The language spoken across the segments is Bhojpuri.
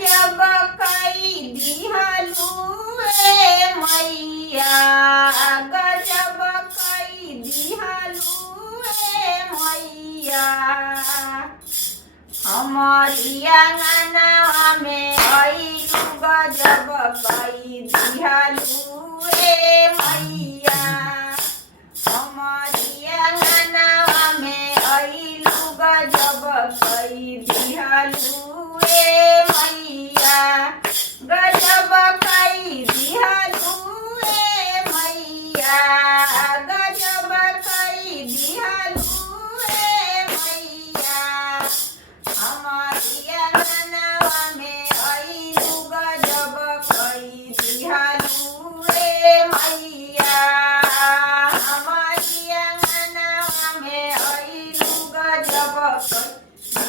गजब कई दिहलू ए मैया, गजब कई दिहलू ए मैया। हमारी आंगनवा में अइलू गजब कई दिहलू ए मैया। हमारी आंगनवा में अइलू गजब कई दिहलू ए मैया, गजब कई दिहलू ए मैया, गजब कई दिहलू ए मैया। हमारी आंगनवा में अइलू गजब कई दिहलू ए मैया। हमारी आंगनवा में अइलू गजब कई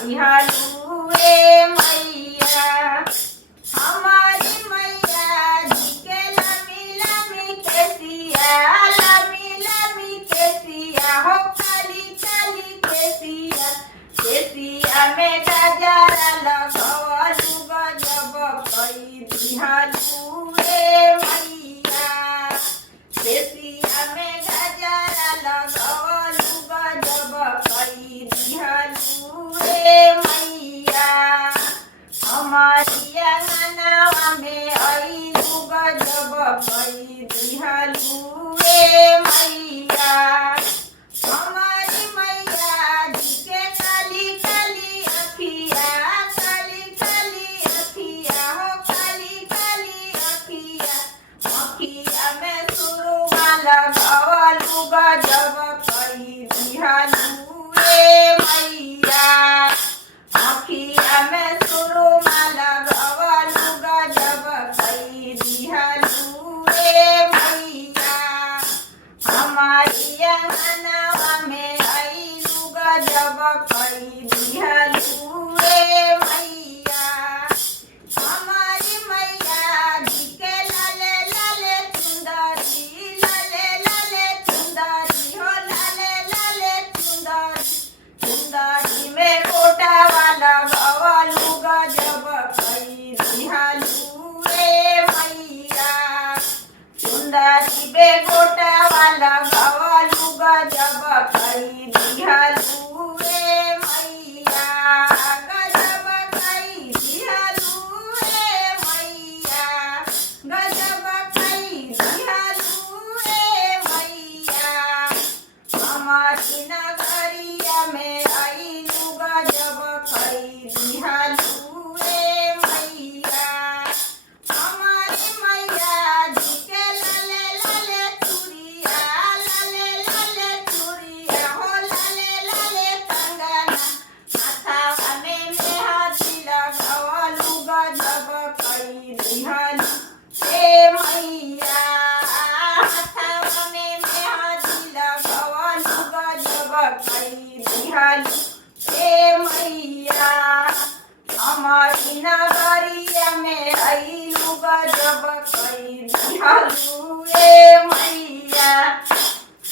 दिहलू ए मैया। हमारी मैया जी के लमी लमी केसिया, लमी लमी केसिया हो, काली काली केसिया, केसिया में गजरा लगवलू गजब कई दिहलू ए मैया। केसिया में गजरा लगवलू गजब कई दिहलू ए मैया। हमारी आंगनवा में अइलू गजब कई दिहलू ए मैया। हमारी मैया जी के काली काली अखिया, काली काली अखिया हो, काली काली अखिया, अखिया में सुरमा लगवलू गजब कई दिहलू ए मैया। अखिया में सुरमा लगवलू गजब कई दिहलू ए मैया। हमारी आंगनवा में अइलू गजब कई दिहलू ए मैया। हमारी मैया जी के लाले लाले चुंदरी, लाले लाले चुंदरी हो, लाले लाले चुंदरी, चुंदरी में गोटावा लगवलू गजब कई दिहलू ए मैया। चुंदरी में गोटावा लगवलू गजब कई दिहलू ए मैया, गजब कई दिहलू ए मैया, गजब कई दिहलू ए मैया। हमारी नगरिया में अइलू गजब कई दिहलू ए मैया। हमारी मैया जी के लाले लाले चूड़िया, लाले लाले चूड़िया हो, लाले लाले कंगना, माथावा में मेहंदी लगवलू गजब कई दिहलू ए मैया। माथावा में मेहंदी लगवलू गजब कई दिहलू ए मैया। हमारी नगरिया में अइलू गजब कई दिहलू ए मैया।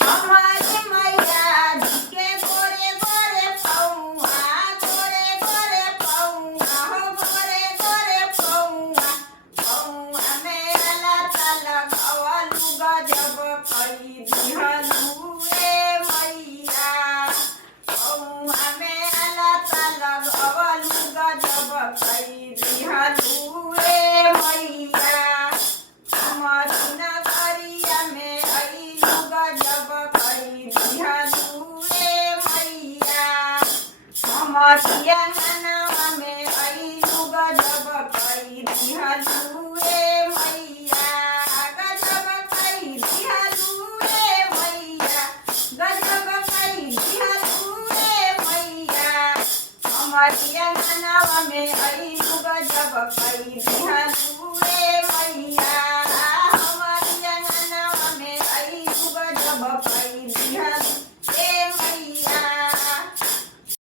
हमारी मैया जी के गोरे गोरे पौआ, गोरे गोरे पौआ हो, गोरे गोरे पौआ, पौआ में अलता लगवलू गजब कई दिहलू ए मैया। पौआ में अलता लगवलू गजब कई दिहलू ए मैया। हमारी नगरिया में अइलू गजब कई दिहलू ए मैया। हमारी आंगनवा में अइलू गजब कई दिहलू ए मैया, गजब कई दिहलू ए मैया, गजब कई दिहलू ए मैया। हमारी आंगनवा में अइलू गजब कई